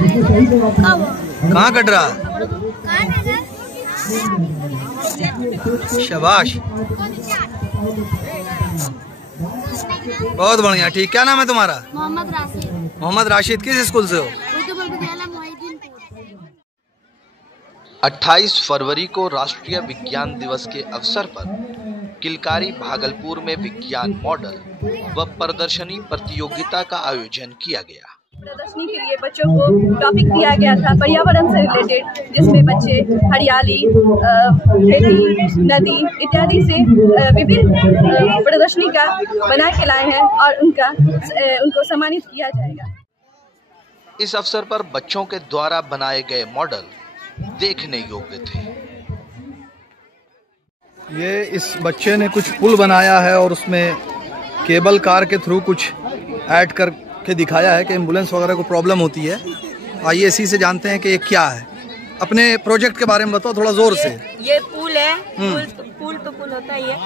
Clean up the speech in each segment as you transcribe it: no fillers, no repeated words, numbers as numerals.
कहाँ कट रहा? शाबाश, बहुत बढ़िया। ठीक, क्या नाम है तुम्हारा? मोहम्मद राशिद। मोहम्मद राशिद, किस स्कूल से हो? 28 फरवरी को राष्ट्रीय विज्ञान दिवस के अवसर पर किलकारी भागलपुर में विज्ञान मॉडल व प्रदर्शनी प्रतियोगिता का आयोजन किया गया। प्रदर्शनी के लिए बच्चों को टॉपिक दिया गया था पर्यावरण से रिलेटेड, जिसमें बच्चे हरियाली, खेती, नदी इत्यादि से विभिन्न प्रदर्शनी का बना के लाए हैं और उनको सम्मानित किया जाएगा। इस अवसर पर बच्चों के द्वारा बनाए गए मॉडल देखने योग्य थे। ये इस बच्चे ने कुछ पुल बनाया है और उसमें केबल कार के थ्रू कुछ ऐड करके दिखाया है कि एम्बुलेंस वगैरह को प्रॉब्लम होती है। आइए इसी से जानते हैं कि ये क्या है। अपने प्रोजेक्ट के बारे में बताओ थोड़ा जोर से। ये पुल है। पुल तो पुल होता ही है।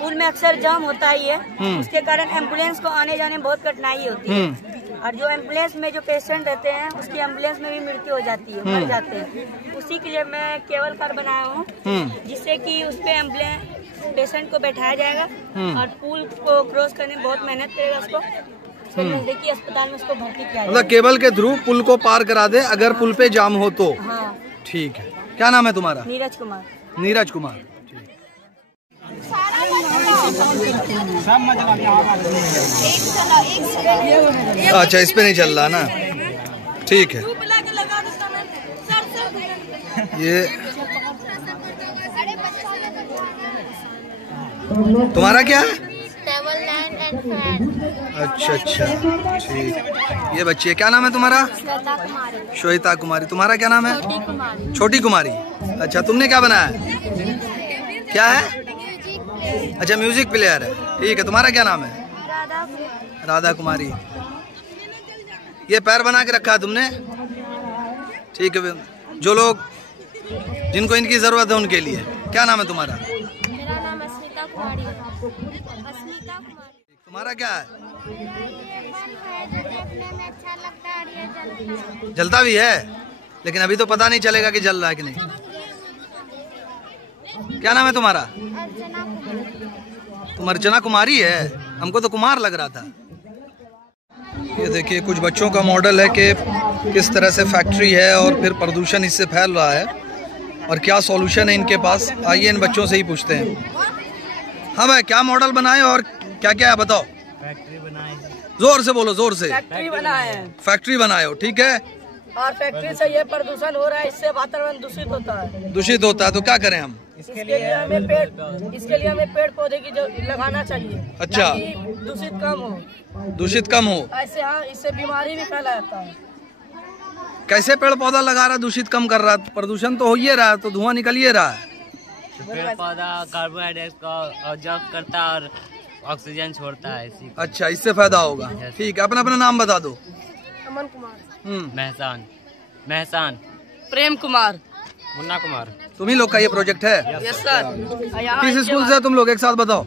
पुल में अक्सर जाम होता ही है, उसके कारण एम्बुलेंस को आने जाने में बहुत कठिनाई होती है। और जो एम्बुलेंस में जो पेशेंट रहते हैं उसकी एम्बुलेंस में भी मृत्यु हो जाती है, मर जाते हैं। उसी के लिए मैं केबल कार बनाया हूँ, जिससे कि उस पे एम्बुलेंस पेशेंट को बैठाया जाएगा और पुल को क्रॉस करने में बहुत मेहनत करेगा उसको। नजदीकी अस्पताल में उसको भर्ती किया जाएगा। मतलब केबल के थ्रू पुल को पार करा दे अगर पुल पे जाम हो तो। हाँ, ठीक है। क्या नाम है तुम्हारा? नीरज कुमार। नीरज कुमार। अच्छा, इस पे नहीं चल रहा ना, ठीक है। ये तुम्हारा क्या है? अच्छा अच्छा, ठीक। ये बच्ची है, क्या नाम है तुम्हारा? श्वेता कुमारी। तुम्हारा क्या नाम है? छोटी कुमारी। अच्छा, तुमने क्या बनाया? क्या है? अच्छा, म्यूजिक प्लेयर है, ठीक है। तुम्हारा क्या नाम है? राधा कुमारी। ये पैर बना के रखा है तुमने, ठीक है। जो लोग जिनको इनकी जरूरत है उनके लिए। क्या नाम है तुम्हारा? मेरा नाम अस्मिता कुमारी। तुम्हारा क्या है? अच्छा लगता है, जलता भी है, लेकिन अभी तो पता नहीं चलेगा कि जल रहा है कि नहीं। क्या नाम है तुम्हारा? तुम अर्चना कुमारी है? हमको तो कुमार लग रहा था। ये देखिए कुछ बच्चों का मॉडल है कि किस तरह से फैक्ट्री है और फिर प्रदूषण इससे फैल रहा है और क्या सॉल्यूशन है इनके पास। आइए इन बच्चों से ही पूछते हैं। हाँ भाई, क्या मॉडल बनाए और क्या क्या है बताओ। फैक्ट्री बनाए। जोर से बोलो, जोर से। फैक्ट्री बनाए हैं। फैक्ट्री बनाए हो, ठीक है। और फैक्ट्री से ये प्रदूषण हो रहा है, इससे वातावरण दूषित होता है। दूषित होता है तो क्या करें हम? इसके लिए हमें पेड़ पौधे की लगाना चाहिए। अच्छा, दूषित कम हो। दूषित कम हो ऐसे, हाँ, इससे बीमारी भी फैला जाता है। कैसे पेड़ पौधा लगा रहा, दूषित कम कर रहा? प्रदूषण तो हो ही रहा है, तो धुआं निकल ही रहा है। पेड़ पौधा कार्बोहाइड्रेट को ऑब्जर्व करता है और ऑक्सीजन छोड़ता है इसी। अच्छा, इससे फायदा होगा, ठीक है। अपना अपना नाम बता दो। अमन कुमार। महसान। प्रेम कुमार। मुन्ना कुमार। तुम ही लोग का ये प्रोजेक्ट है? Yes sir. किस स्कूल से तुम लोग? एक साथ बताओ।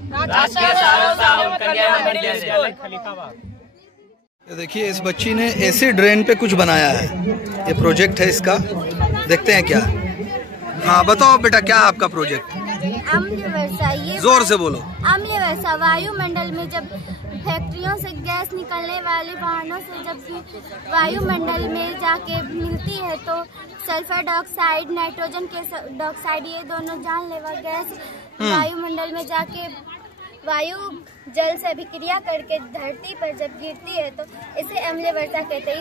ये देखिए इस बच्ची ने एसी ड्रेन पे कुछ बनाया है। ये प्रोजेक्ट है इसका, देखते हैं क्या। हाँ बताओ बेटा, क्या है आपका प्रोजेक्ट? अम्ल वर्षा। ये जोर से बोलो। अम्ल वर्षा वायुमंडल में जब फैक्ट्रियों से गैस निकलने वाले वाहनों से जब वायुमंडल में जाके मिलती है तो सल्फर डाइऑक्साइड, नाइट्रोजन के डाइऑक्साइड, ये दोनों जानलेवा गैस वायुमंडल में जाके वायु जल से अभिक्रिया करके धरती पर जब गिरती है तो इसे अम्ल वर्षा कहते हैं।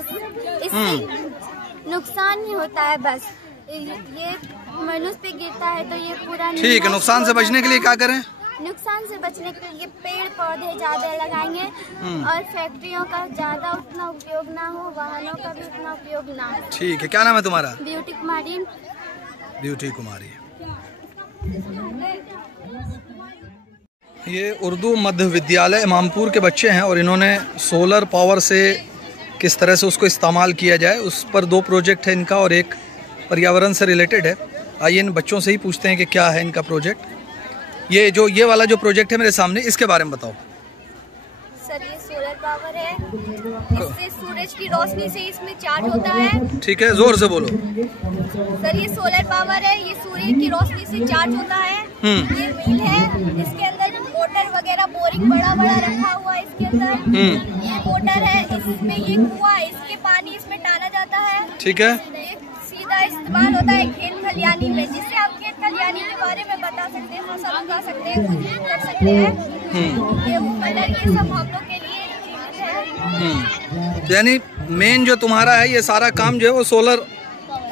इससे नुकसान नहीं होता है, बस ये मनुष्य पे गिरता है तो ये पूरा ठीक है। नुकसान से बचने के लिए क्या करें? नुकसान से बचने के लिए पेड़ पौधे ज्यादा लगाएंगे और फैक्ट्रियों का ज्यादा उतना उपयोग ना हो, वाहनों का भी उतना उपयोग ना हो। ठीक है। क्या नाम है तुम्हारा? ब्यूटी कुमारी। ब्यूटी कुमारी। ये उर्दू मध्य विद्यालय इमामपुर के बच्चे हैं और इन्होंने सोलर पावर से किस तरह से उसको इस्तेमाल किया जाए उस पर 2 प्रोजेक्ट है इनका और एक पर्यावरण से रिलेटेड है। आइए इन बच्चों से ही पूछते हैं कि क्या है इनका प्रोजेक्ट। ये वाला जो प्रोजेक्ट है मेरे सामने, इसके बारे में बताओ। सर, ये सोलर पावर है। इससे सूरज की रोशनी से इसमें चार्ज होता है। ठीक है, जोर से बोलो। सर ये सोलर पावर है, ये सूर्य की रोशनी से चार्ज होता है। ये व्हील है, इसके अंदर मोटर वगैरह बोरिंग बड़ा बड़ा रखा हुआ है इसके अंदर। ये मोटर है, इसमें ये कुआं है, इसके पानी इसमें टाना जाता है। ठीक है, सीधा इस्तेमाल होता है खेत खलियानी में, जिससे आप खेत खलियानी के बारे में बता सकते हैं, फसल उगा सकते हैं, कुछ भी कर सकते हैं। ये ऊपर ये सब हम लोग के लिए है। यानी मेन जो तुम्हारा है ये सारा काम जो है वो सोलर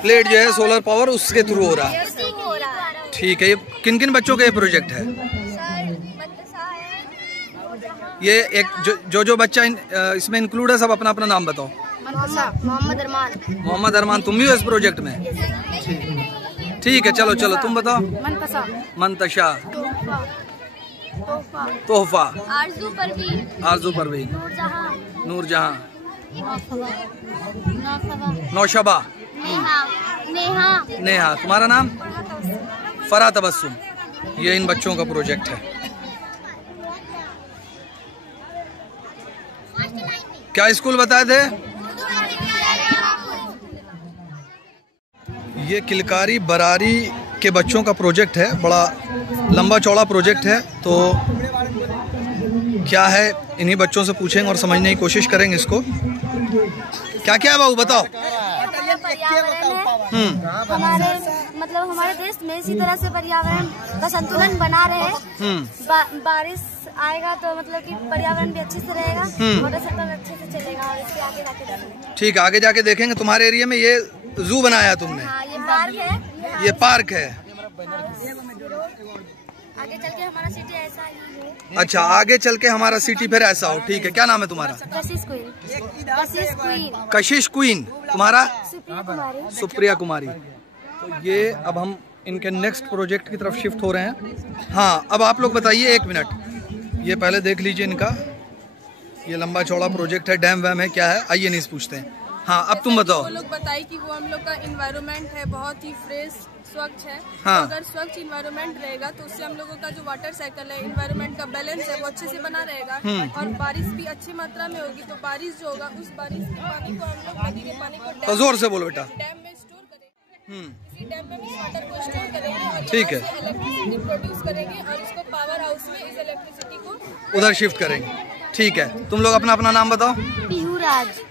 प्लेट जो है, सोलर पावर उसके थ्रू हो रहा है। ठीक है, ये किन किन बच्चों का ये प्रोजेक्ट है? ये एक जो बच्चा इसमें इंक्लूड है, सब अपना अपना नाम बताओ। मोहम्मद अरमान। मोहम्मद अरमान, तुम भी हो इस प्रोजेक्ट में? ठीक है, चलो चलो तुम बताओ। मंतशा, तोहफा, आरजू परवीन, नूरजहां, नौशबा, नेहा। तुम्हारा नाम? फरा तबस्सुम। ये इन बच्चों का प्रोजेक्ट है। क्या स्कूल बताए थे? ये किलकारी बरारी के बच्चों का प्रोजेक्ट है, बड़ा लंबा चौड़ा प्रोजेक्ट है। तो क्या है, इन्हीं बच्चों से पूछेंगे और समझने की कोशिश करेंगे इसको। क्या क्या है बाबू, बताओ। हमारे देश में इसी तरह से पर्यावरण का संतुलन बना रहे। बारिश आएगा तो मतलब कि पर्यावरण भी अच्छे से रहेगा, मोटरसाइकिल अच्छे से चलेगा। और इसके आगे जाके देखेंगे। ठीक, आगे जाके देखेंगे। तुम्हारे एरिया में ये जू बनाया तुमने? ये पार्क है। ये पार्क है। आगे चल के हमारा सिटी ऐसा ही हो। अच्छा, आगे चल के हमारा सिटी फिर ऐसा हो। ठीक है, क्या नाम है तुम्हारा? कशिश क्वीन। तुम्हारा? सुप्रिया कुमारी। तो ये अब हम इनके नेक्स्ट प्रोजेक्ट की तरफ शिफ्ट हो रहे हैं। हाँ, अब आप लोग बताइए, 1 मिनट ये पहले देख लीजिए इनका। ये लंबा चौड़ा प्रोजेक्ट है, डैम वैम है, क्या है, आइए नहीं पूछते हैं। हाँ, अब तुम बताओ। वो लोग बताइए कि वो हम लोग का इन्वायरमेंट है बहुत ही फ्रेश, स्वच्छ है। हाँ। तो अगर स्वच्छ इन्वायरमेंट रहेगा तो उससे हम लोगों का जो वाटर साइकिल है, इन्वायरमेंट का बैलेंस है, वो अच्छे से बना रहेगा। और बारिश भी अच्छी मात्रा में होगी, तो बारिश जो होगा उस बारिश के पानी को हम लोग नदी के पानी को तो जोर से बोलो बेटा। डैम में स्टोर करेंगे। इसी डैम में इस वाटर को स्टोर करेंगे और ठीक है, इलेक्ट्रिसिटी प्रोड्यूस करेंगे और इसको पावर हाउस में इस इलेक्ट्रिसिटी को उधर शिफ्ट करेंगे। ठीक है, तुम लोग अपना अपना नाम बताओ।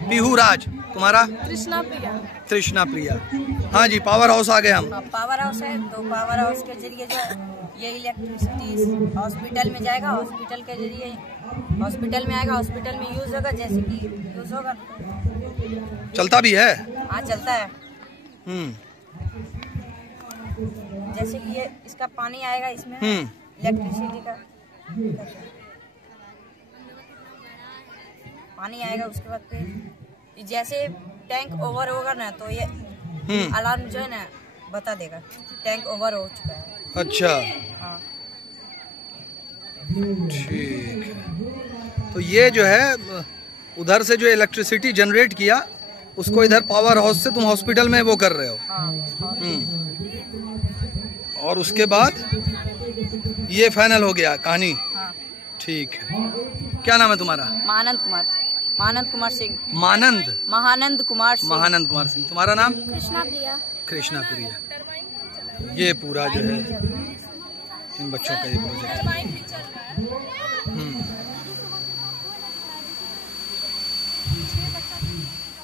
पीहू राज। तुम्हारा? कृष्णा प्रिया। कृष्णा प्रिया। हाँ जी, पावर हाउस आ गए हम। पावर हाउस है, तो पावर हाउस के जरिए जो ये इलेक्ट्रिसिटी हॉस्पिटल में जाएगा, हॉस्पिटल के जरिए हॉस्पिटल में आएगा, हॉस्पिटल में यूज होगा, जैसे कि यूज होगा। चलता भी है? हाँ, चलता है। जैसे कि ये इसका पानी आएगा, इसमें इलेक्ट्रिसिटी का पानी आएगा। उसके बाद फिर जैसे टैंक ओवर होगा ना, तो ये अलार्म जो है ना बता देगा टैंक ओवर हो चुका है। अच्छा, हाँ। ठीक है। तो ये जो है उधर से जो इलेक्ट्रिसिटी जनरेट किया, उसको इधर पावर हाउस से तुम हॉस्पिटल में वो कर रहे हो। और उसके बाद ये फाइनल हो गया कहानी। ठीक है, क्या नाम है तुम्हारा? महानंद कुमार। महानंद कुमार सिंह। महानंद कुमार सिंह। तुम्हारा नाम? कृष्णा प्रिया। ये पूरा जो है इन बच्चों का ये प्रोजेक्ट।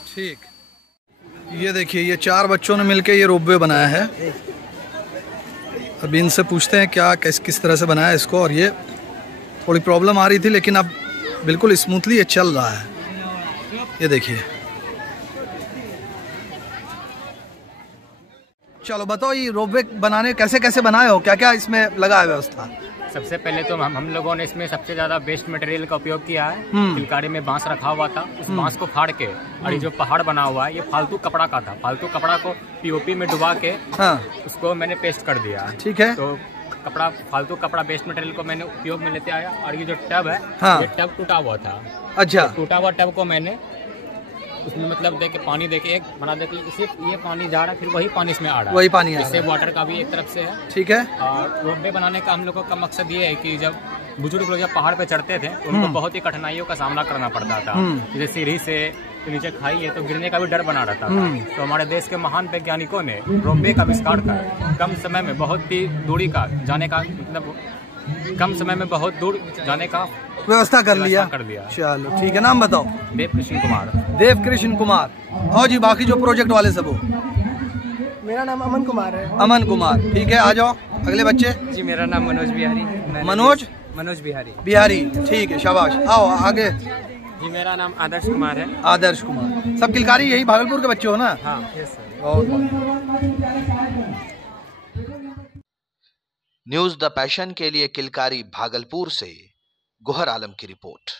ठीक, ये देखिए, ये 4 बच्चों ने मिलके ये रोपवे बनाया है। अभी इनसे पूछते हैं क्या किस तरह से बनाया इसको। और ये थोड़ी प्रॉब्लम आ रही थी, लेकिन अब बिल्कुल स्मूथली ये चल रहा है। ये देखिए। चलो बताओ, ये रोपवे बनाने कैसे कैसे बनाए हो, क्या क्या इसमें लगा है व्यवस्था? सबसे पहले तो हम लोगों ने इसमें सबसे ज्यादा वेस्ट मटेरियल का उपयोग किया है। किलकारी में बांस रखा हुआ था, उस बांस को फाड़ के, और ये जो पहाड़ बना हुआ है ये फालतू कपड़ा का था। फालतू कपड़ा को पीओपी में डुबा के उसको मैंने पेस्ट कर दिया। ठीक है। तो फालतू कपड़ा वेस्ट मटेरियल को मैंने उपयोग में लेते आया। और ये जो टब है, ये टब टूटा हुआ था। अच्छा। टूटा हुआ टब को मैंने उसमें मतलब देके पानी देके एक बना देते सिर्फ ये पानी जा रहा है, फिर वही पानी इसमें आ रहा है, वही पानी आ रहा है। इससे वाटर का भी एक तरफ से है। ठीक है। और रोपवे बनाने का हम लोगों का मकसद ये है कि जब बुजुर्ग लोग जब पहाड़ पे चढ़ते थे उनको बहुत ही कठिनाइयों का सामना करना पड़ता था। जैसे सीढ़ी से नीचे खाई है तो गिरने का भी डर बना रहता था। तो हमारे देश के महान वैज्ञानिकों ने रोपवे का आविष्कार कर कम समय में बहुत ही दूरी का जाने का मतलब कम समय में बहुत दूर जाने का व्यवस्था कर लिया। चलो ठीक है, नाम बताओ। देवकृष्ण कुमार। देवकृष्ण कुमार। और जी बाकी जो प्रोजेक्ट वाले सब हो। मेरा नाम अमन कुमार है। अमन कुमार, ठीक है। आ जाओ अगले बच्चे। जी मेरा नाम मनोज बिहारी। मनोज बिहारी, ठीक है, शाबाश। आओ आगे। जी मेरा नाम आदर्श कुमार है। आदर्श कुमार। सब किलकारी यही भागलपुर के बच्चे हो ना? हाँ, यस सर। बहुत न्यूज द पैशन के लिए किलकारी भागलपुर से गोहर आलम की रिपोर्ट।